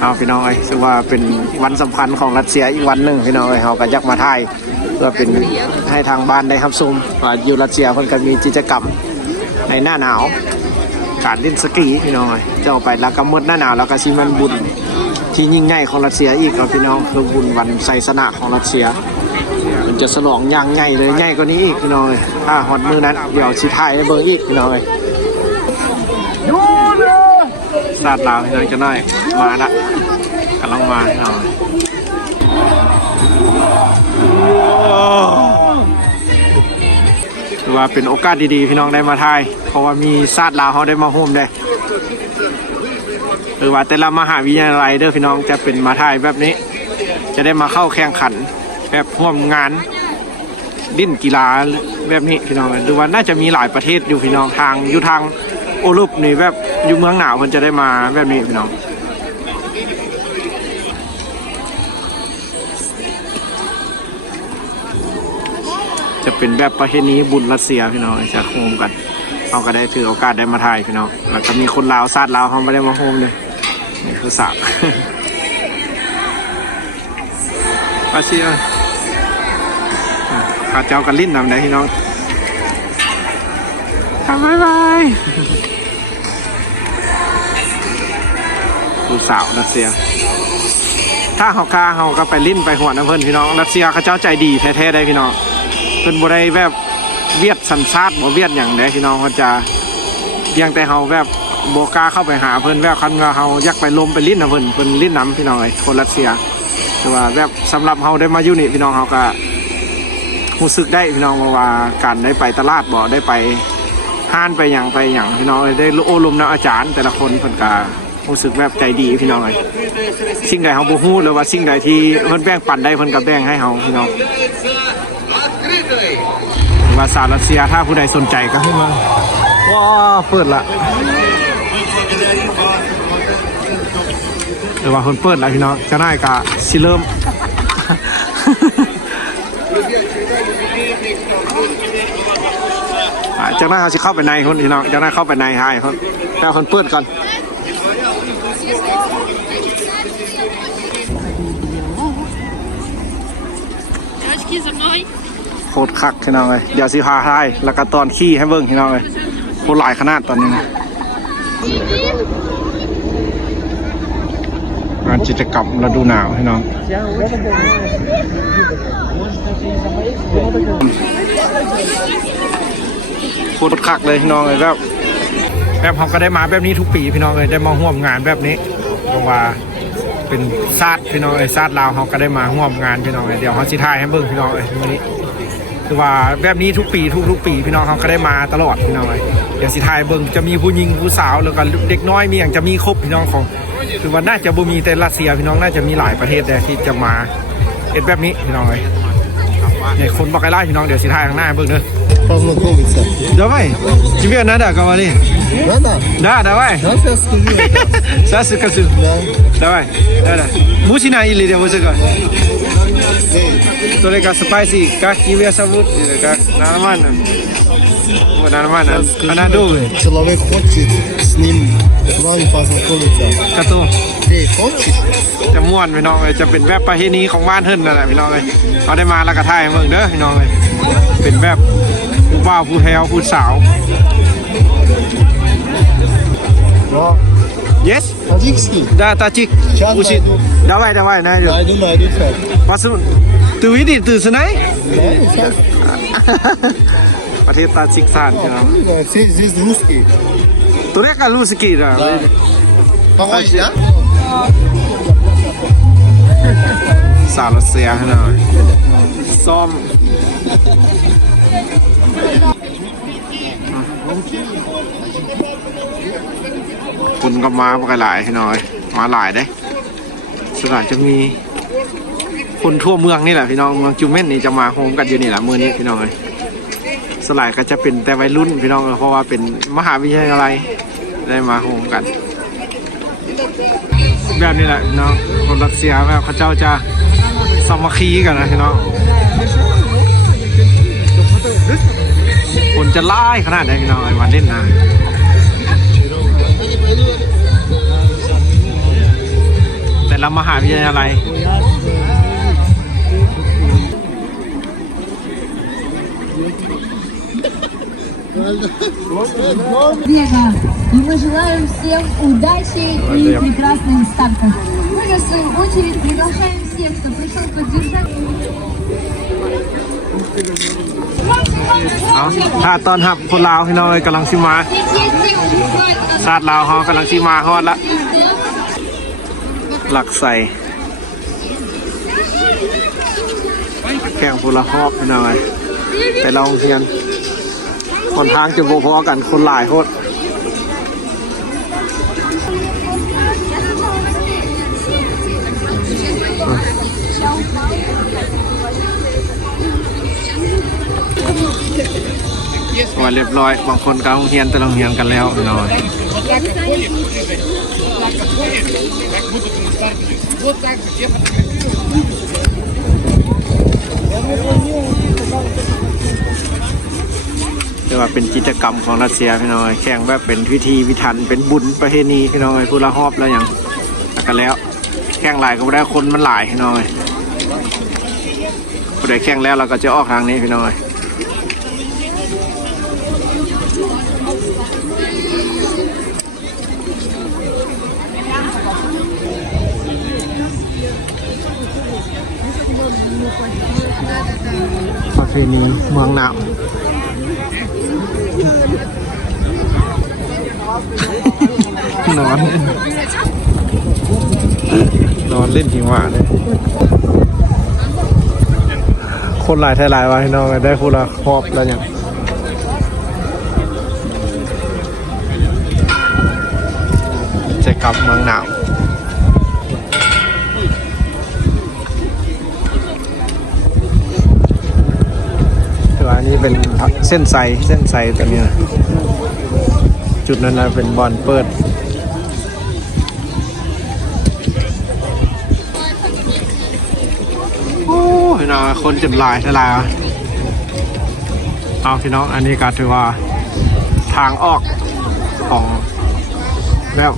เอาพี่น้องถือว่าเป็นวันสำคัญของรัสเซียอีกวันหนึ่งพี่น้องเขาก็ยักมาถ่ายเพื่อเป็นให้ทางบ้านได้รับชมว่าอยู่รัสเซียคนก็มีกิจกรรมในหน้าหนาวการเล่นสกีพี่น้องจะออกไปแล้วก็มืดหน้าหนาวแล้วก็ชิมันบุญที่ยิ่งใหญ่ของรัสเซียอีกครับพี่น้องคือบุญวันไซสนะของรัสเซียมันจะฉลองอย่างใหญ่เลยใหญ่กว่านี้อีกพี่น้องถ้าฮอตมือนั้นเดี๋ยวชิถ่ายให้เบอร์อีกพี่น้องสาดลาวพี่น้องจะน้อยมาละกำลังมาพี่น้องถือว่าเป็นโอกาสดีๆพี่น้องได้มาถ่ายเพราะว่ามีสาดลาวเขาได้มาโฮมได้หรือว่าแต่ละมหาวิทยาลัยเด้อพี่น้องจะเป็นมาถ่ายแบบนี้จะได้มาเข้าแข่งขันแบบร่วมงานดิ้นกีฬาแบบนี้พี่น้องดูว่าน่าจะมีหลายประเทศอยู่พี่น้องทางอยู่ทางโอรุปนี่แบบอยู่เมืองหนาวมันจะได้มาแบบนี้พี่น้องจะเป็นแบบประเพณีบุญรัสเซียพี่น้องจะโฮมกันเขาก็ได้ถือโอกาสได้มาถ่ายพี่น้องแล้วก็มีคนลาวซาดลาวเขาไม่ได้มาโฮมเลยนี่คือสาวปาเชียข้าเจ้ากันลิ้นนำได้พี่น้องบายบายผู้สาวรัสเซียถ้าเขาฆ่าเขาก็ไปลิ้นไปหัวน้ำเพิ่นพี่น้องรัสเซียเขาเจ้าใจดีแท้ๆได้พี่น้องเพิ่นบ่ได้แบบเวียดสัญชาติบ่เวียดอย่างใดพี่น้องเขาจะเพียงแต่เขาแบบโบกล้าเข้าไปหาเพิ่นแบบคันว่าเขาอยากไปล้มไปลิ้นนะเพิ่นลิ้นน้ำพี่น้องไอ้คนรัสเซียแต่ว่าแบบสำหรับเขาได้มาอยู่นี่พี่น้องเขาก็รู้สึกได้พี่น้องว่าการได้ไปตลาดบ่ได้ไปห้านไปอย่างพี่น้องได้โอ้ลมน้ำอาจารย์แต่ละคนเพิ่นก็รู้สึกแบบใจดีพี่น้องไอ้สิ่งใดเขาบ่ฮู้หรือว่าสิ่งใดที่เพิ่นแบ่งปันได้เพิ่นก็แบ่งให้เขาพี่น้องภาษารัสเซียถ้าผู้ใดสนใจก็ให้มาว้าเปิดละเดี๋ยวว่าคนเปิดแล้วพี่น้องจะได้กะสิเริ่มจากนั้นเขาจะเข้าไปในคนพี่น้องจากนั้นเข้าไปในให้เขาแล้วคนเปิดก่อนโคตรคักพี่น้องเลยเดี๋ยวสิพาให้แล้วก็ตอนขี้ให้เบิ่งพี่น้องเลยโคตรหลายขนาดตอนนี้งานกิจกรรมฤดูหนาวพี่น้องโคตรคักเลยพี่น้องเลยแบบเขาก็ได้มาแบบนี้ทุกปีพี่น้องเลยได้มาร่วมงานแบบนี้เพราะว่าเป็นซาดพี่น้องเลยซาดลาวเขาก็ได้มาร่วมงานพี่น้องเลยเดี๋ยวเขาสิถ่ายให้เบิ่งพี่น้องเลยวันนี้คือว่าแบบนี้ทุกปีทุกปีพี่น้องเขาก็ได้มาตลอดพี่น้องเลยเดี๋ยวสิถ่ายเบิ่งจะมีผู้หญิงผู้สาวแล้วก็เด็กน้อยมีอย่างจะมีครบพี่น้องของคือว่าน่าจะบ่มีแต่รัสเซียพี่น้องน่าจะมีหลายประเทศเลยที่จะมาเอ็ดแบบนี้พี่น้องเลยเนี่ยคนบอกไอ้ไล่พี่น้องเดี๋ยวสิถ่ายข้างหน้าเบิ่งเด้อДавай, тебе надо говорить. Надо? Да, давай. Сейчас скажу. Давай. Мужчина или мужика? Только спайси. Как тебя зовут? Как? Нормально. Вот нормально. Она думает. Человек хочет с ним с вами познакомиться. Кто? Ты хочешь? จะม่วนพี่น้องเลยจะเป็นแบบประเพณีของบ้านเฮิรนนั่นแหละพี่น้องเลยเขาได้มาแล้วก็ถ่ายเมืองเด้อพี่น้องเลยเป็นแบบผู้บ่าวผู้แถวผู้สาว Yes Таджикский? Да таджик Сейчас учит найду. Давай найдем Найду сейчас. Пасу Ты видишь ты знаешь Найду сейчас. ประเทศตาจิกสถานพี่น้อง Все здесь русские. ตัวเรียกกันลูสกีนะ Помочь, да? สาวรัสเซียให้หน่อยซ้อมคนก็มาปกหลายให้หน่อยมาหลายได้ส่วนใหญ่จะมีคนทั่วเมืองนี่แหละพี่น้องเมืองจูเม่นนี่จะมาโฮมกันอยู่นี่แหละมือนี้พี่น้องเลยสลายก็จะเป็นแต่วัยรุ่นพี่น้องเพราะว่าเป็นมหาวิทยาลัยได้มาโฮมกันแบบนี้แหละพี่น้องคนรัสเซียแบบเขาเจ้าจะสามัคคีกันนะพี่น้องคนจะไล่ขนาดไหนพี่น้องไอ้วันเล่นนะ ละมหาวิทยาลัยВега, и мы желаем всем удачи и прекрасных стартов. Мы же в свою очередь приглашаем всех, кто пришел поддержать. เอาถ้าตอนหับคนลาวพี่น้องกำลังสิมาชาติลาวเขากำลังสิมาฮอดละหลักใส่แข่งพลหอบพี่น้องแต่เราเพียนคนทางจะโบพอกันคนหลายโคตรว่าเรียบร้อยบางคนก็เฮียนแต่เราเฮียนกันแล้วพี่น้องเรียกว่าเป็นกิจกรรมของรัสเซียพี่น้องแข่งแบบเป็นพิธีพิธันเป็นบุญประเพณีพี่น้องผู้ละหอบแล้วอย่างกันแล้วแข่งหลายก็ไม่ได้คนมันหลายพี่น้องพอได้แข่งแล้วเราก็จะออกทางนี้พี่น้องประเพณีเมืองหนาวนอนเล่นหิมะเลยคนหลายไทยหลายวะพี่น้องได้คนละครอบแล้วเนี่ยจะกลับเมืองหนาวอันนี้เป็นเส้นใสตัวนี้นะจุดนั้นนะเป็นบอลเปิดโอ้พี่น้องคนจำลายทลายเอาพี่น้องอันนี้ก็ถือว่าทางออกของแล้ว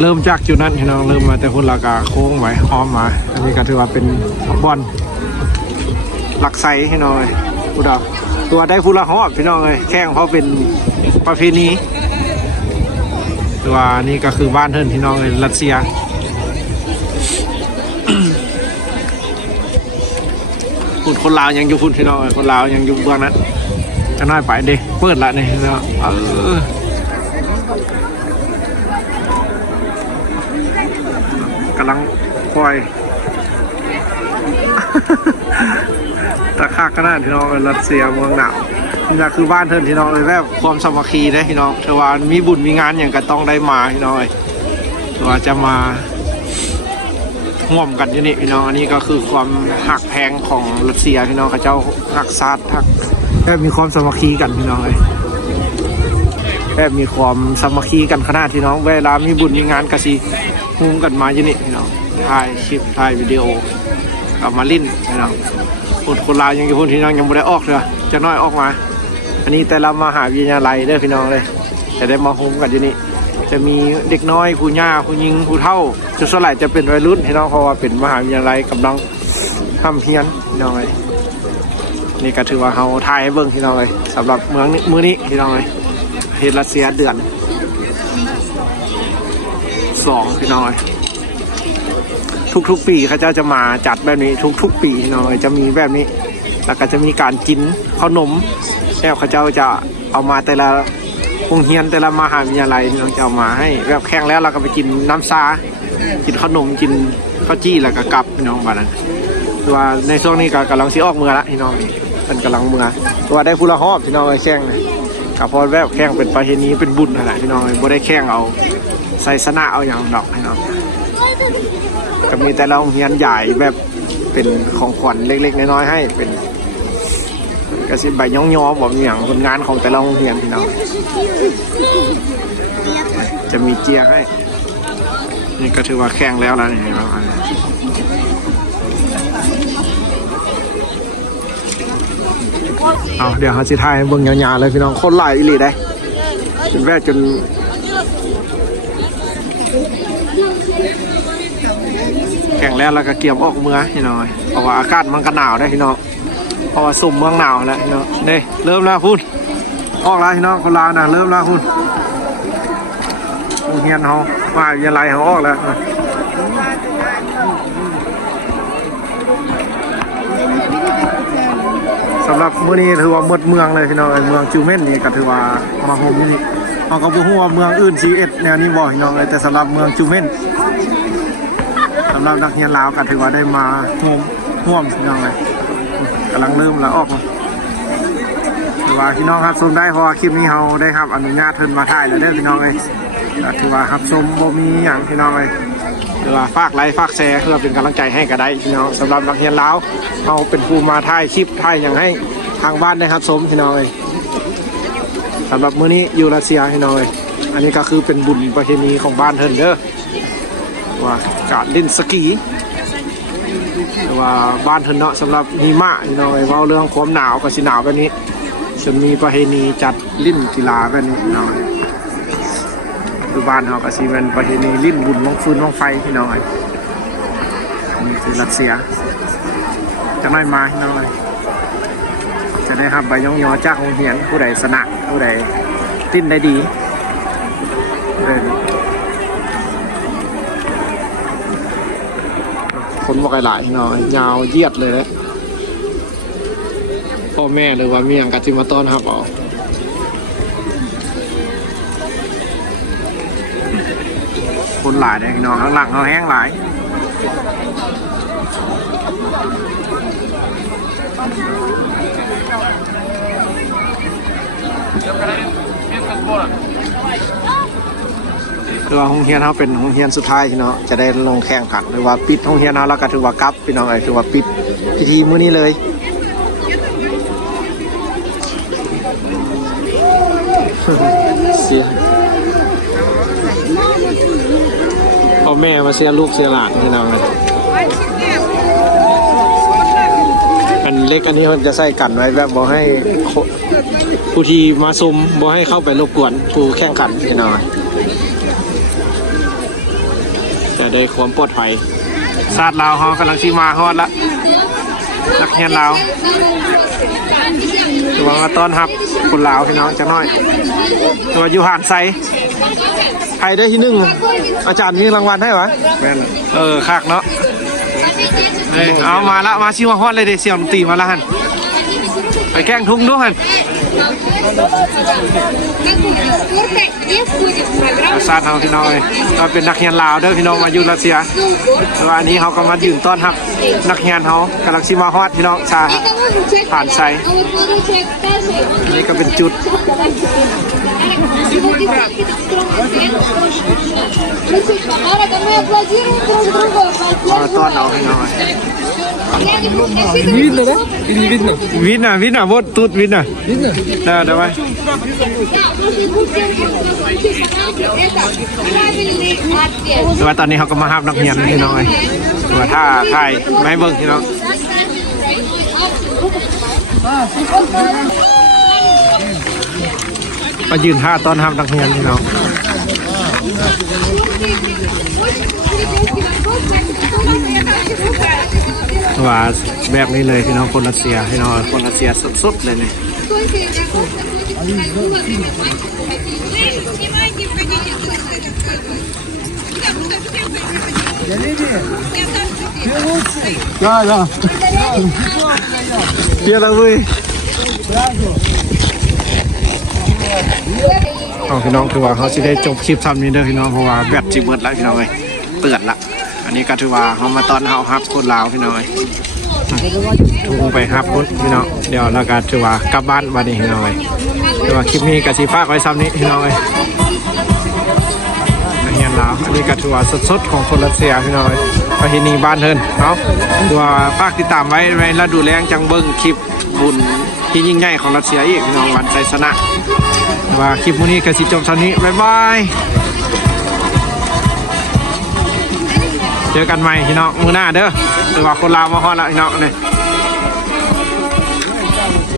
เริ่มจากจุดนั้นพี่น้องเริ่มมาแต่คุณลากาโค้งไว้อ้อมมาอันนี้ก็ถือว่าเป็นบอลหลักไซพี่น้องพูดเอาตัวได้ผู้ละหอบพี่น้องเลยแข่งเพราะเป็นประเพณีตัวนี้ก็คือบ้านเทินพี่น้องเลยรัสเซียพูดคนลาวยังอยู่พูดพี่น้องคนลาวยังอยู่เบื้องนั้นจะน้อยไปเด็กเปิดละนี่เนาะกำลังคอยตะคากขนาดพี่น้องรัสเซียเมืองหนาวนี่นะคือบ้านเทินพี่น้องเลยแบบความสามัคคีได้พี่น้องแต่ว่ามีบุญมีงานอย่างก็ต้องได้มาพี่น้องแต่ว่าจะมาห่วมกันอยู่นี่พี่น้องอันนี้ก็คือความหักแพงของรัสเซียพี่น้องเขาเจ้าหักซาดหักแบบมีความสามัคคีกันพี่น้องเลยแบบมีความสามัคคีกันขนาดพี่น้องเวลามีบุญมีงานกะสิหุ้มกันมาอยู่นี่พี่น้องถ่ายคลิปถ่ายวิดีโอกลับมาลิ้นพี่น้องคนลาวยังอยู่คนที่น้องยังไม่ได้ออกเลยจะน้อยออกมาอันนี้แต่ละมหาวิทยาลัยเด้อพี่น้องเลยจะได้มาโฮมกันที่นี่จะมีเด็กน้อยผู้ย่าผู้หญิงผู้เฒ่าจุดส่วนใหญ่จะเป็นวัยรุ่นพี่น้องเพราะว่าเป็นมหาวิทยาลัยกำลังทำเพียนพี่น้องเลยนี่ก็ถือว่าเขาทายให้เบิ่งพี่น้องเลยสำหรับเมืองนี้มื้อนี้พี่น้องเลยประเทศรัสเซียเดือน2พี่น้องเลยทุกๆปีเขาจะมาจัดแบบนี้ทุกๆปีพี่น้องเลยจะมีแบบนี้แล้วก็จะมีการกินขนมแล้วเขาจะเอามาแต่ละโรงเรียนแต่ละมหาวิทยาลัยน้องจะเอามาให้แบบแข่งแล้วเราก็ไปกินน้ำซากินขนมกินข้าวจี้แล้วก็กลับพี่น้องบ้านนั้นตัวในช่วงนี้ก็กำลังซีออกเมืองละพี่น้องนี่มันกำลังเมืองตัวได้ผู้ละหอบพี่น้องเลยแข่งเลยกับพอแบบแข่งเป็นประเพณีเป็นบุญอะไรพี่น้องเลยบ่ได้แข่งเอาใส่สนะเอาอย่างดอกพี่น้องก็มีแต่ละโรงเรียนใหญ่แบบเป็นของขวัญเล็กๆน้อยๆให้เป็นกระสิบใบย่องๆบอกอย่างผลงานของแต่ละโรงเรียนพี่น้องจะมีเจียให้นี่ก็ถือว่าแข่งแล้วนะนี่เราเอาเดี๋ยวเขาจะถ่ายเบิ่งยาวๆเลยพี่น้องคนหลายอีหลีได้จนแวะจน แข่งแล้วก็เกี่ยมออกเมืองพี่น้องเพราะว่าอากาศมันก็หนาวได้พี่น้องเพราะว่าสุ่มเมืองหนาวแล้วพี่น้องนี่เริ่มแล้วพูดออกแล้วพี่น้องคนลาวนะเริ่มแล้วพูดเฮียนเขาว่าอย่าไล่เขาออกแล้วสำหรับมื้อนี้ถือว่าหมดเมืองเลยพี่น้องเมืองจูเม่นนี่ก็ถือว่ามาโฮมนี่เขาก็บ่ฮู้ว่าเมืองอื่น11แนวนี้บ่พี่น้องเลยแต่สำหรับเมืองจูเม่นสำหรับนักเรียนลาวก็ถือว่าได้มาร่วมพี่น้องเลยกำลังเริ่มแล้วออกมาถือว่าพี่น้องครับชมได้เพราะว่าคลิปนี้เราได้ครับอนุญาตเพิ่นมาถ่ายแล้วเด้อพี่น้องเลยถือว่าครับชมบ่มีหยังพี่น้องเลยถือว่าฝากไลค์ฝากแชร์เพื่อเป็นกำลังใจให้ก็ได้พี่น้องสำหรับนักเรียนลาวเราเป็นผู้มาถ่ายคลิปถ่ายอย่างให้ทางบ้านได้ครับชมพี่น้องเลยสำหรับมื้อนี้อยู่รัสเซียพี่น้องเลยอันนี้ก็คือเป็นบุญประเพณีของบ้านเพิ่นเด้อว่าการเล่นสกีว่าบ้านเพิ่นเนาะสำหรับหิมะพี่น้องเลยเว้าเรื่องความหนาวกับสิหนาวแบบนี้จะมีประเพณีจัดลิ้นกีฬาแบบนี้พี่น้องคือบ้านเฮาก็สิเป็นประเพณีลิ้นบุญวงฟืนวงไฟพี่น้องเลยนี่คือรัสเซียจะน้อยมาพี่น้องเลยจะได้ครับใบย่องยอจากโรงเรียนผู้ใดชนะผู้ใดติ้นได้ดีคนบอกหลายเนาะยาวเยียดเลยนะพ่อแม่หรือว่ามีอย่างกะจิมาต้อนครับอ๋อคนหลายเลยเนาะข้างหลังเขาแห้งหลายคือว่าโรงเรียนเขาเป็นโรงเรียนสุดท้ายเนาะจะได้ลงแข่งขันหรือว่าปิดโรงเรียนเขาแล้วก็ถือว่ากลับพี่น้องถือว่าปิดพิธีมื้อนี้เลยเสียพ่อแม่มาเสียลูกเสียหลานพี่น้องเลยอันเล็กอันนี้เขาจะใส่กันไว้แบบบอกให้ผู้ที่มาชมบอกให้เข้าไปรบกวนผู้แข่งขันพี่น้องจะได้ความปลอดภัยศาสตร์ลาวเขากำลังชีมาฮอดละนักเรียนลาวตัวมาต้อนรับคุณลาวพี่น้องจะน้อยตัวอยู่หานไซใครได้ที่หนึ่งอาจารย์มีรางวัลให้หรอคักเนาะเอามาละมาชิมาฮอดเลยเดี๋ยวเสียงตีมาละฮันไปแกล้งทุ่งด้วยฮันซาดเอาพี่น้องเลยก็เป็นนักเรียนลาวเด้อพี่น้องมาอยู่รัสเซียแต่ว่าอันนี้เขาก็มายืนต้อนรับนักเรียนเขากำลังชิมาฮอดพี่น้องชาผ่านไซนี่ก็เป็นจุดต้อนเอาพี่น้องВидно, да? Или не видно? Видно, вот тут видно. Видно? Да, давай. Và ตอนนี้เขาก็มาห้ามนักเรียนพี่น้องว่าถ้าถ่ายไม่เบิ่งพี่น้องมายืนท่าต้อนรับนักเรียนพี่น้องว่าแบบนี้เลยพี่น้องคนรัสเซียพี่น้องคนรัสเซียสุดๆเลยเนี่ยДа. Первый. เอาพี่น้องถือว่าเขาสิได้จบคลิปทำนี้เด้อพี่น้องเพราะว่าแบตสิเบิดแล้วพี่น้องเลยเตือนละอันนี้ก็ถือว่าเขามาตอนเขาฮับคนลาวพี่น้องทุ่งไปฮับคนพี่น้องเดี๋ยวเราก็ถือว่ากลับบ้านวันนี้พี่น้องเลยถือว่าคลิปนี้ก็สิฝากไว้ซ้ำนี้พี่น้องเลยเฮียนลาวอันนี้ก็ถือว่าสดๆของคนรัสเซียพี่น้องเลยประเพณีบ้านเฮินเนาะถือว่าฝากติดตามไว้ในฤดูแล้งจังเบิ้งคลิปบุญที่ยิ่งใหญ่ของรัสเซียอีกพี่น้องวันชัยชนะว่าคลิปมื้อนี้ก็สิจบเท่านี้บ๊ายบายเจอกันใหม่พี่น้องมื้อหน้าเด้อถือว่าคนลาวมาฮอดละพี่น้องนี่